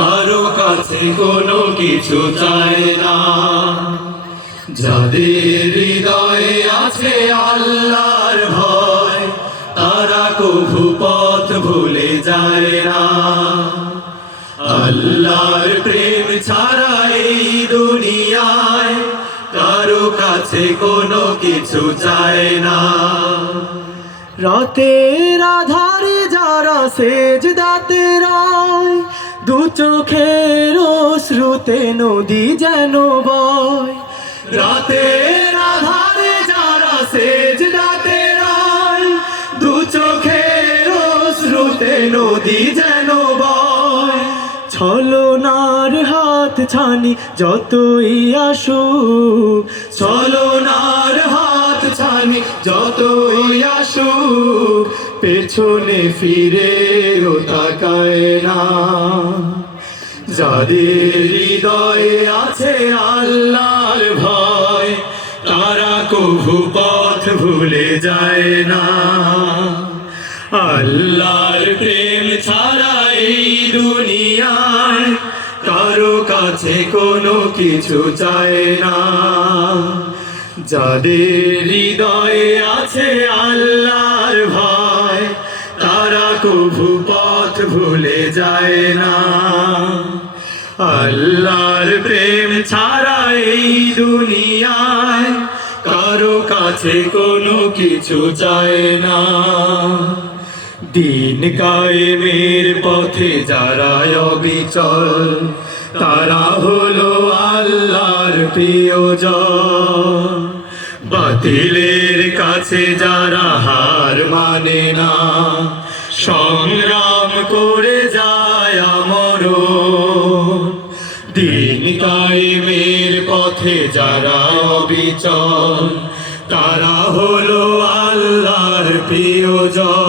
কারো কাছে কোনো কিছু চায় না। যাদের হৃদয়ে আছে আল্লাহর ভয়, তারা কভু পথ ভুলে যায় না। আল্লাহর প্রেম ছাড়া এই দুনিয়ায় কারো কাছে কোনো কিছু চায় না। রাতের আধারে যারা সেজদাতে রায়, দু চোখের অশ্রুতে নদী যেন বয়। রাতের আধারে যারা সেজদাতে রায়, দু চোখের অশ্রুতে নদী যেন বয়। ছলনার হাত ছানি যতই আসুক, ছলনার হাত ছানি যতই আসুক, পেছনে ফিরেও তাকায় না। যাদের হৃদয়ে আছে আল্লাহর ভয়, তারা কভু পথ ভুলে যায় না। আল্লাহর প্রেম ছাড়া এই দুনিয়ায় কারো কাছে কোনো কিছু চায় না। যাদের হৃদয়ে আছে আল্লাহর ভয়, তারা কভু পথ ভুলে যায় না। আল্লাহর প্রেম ছাড়া এই দুনিয়ায় কারো কাছে কোনো কিছু চায় না। দিন কায়েমের পথে যারা অবিচল, তারা হলো আল্লাহর প্রিয়জন। বাতিলের কাছে যারা হার মানে না, সংগ্রাম করে যায় আমরণ। দিন কায়েমের পথে যারা অবিচল, তারা হলো আল্লাহর প্রিয়জন।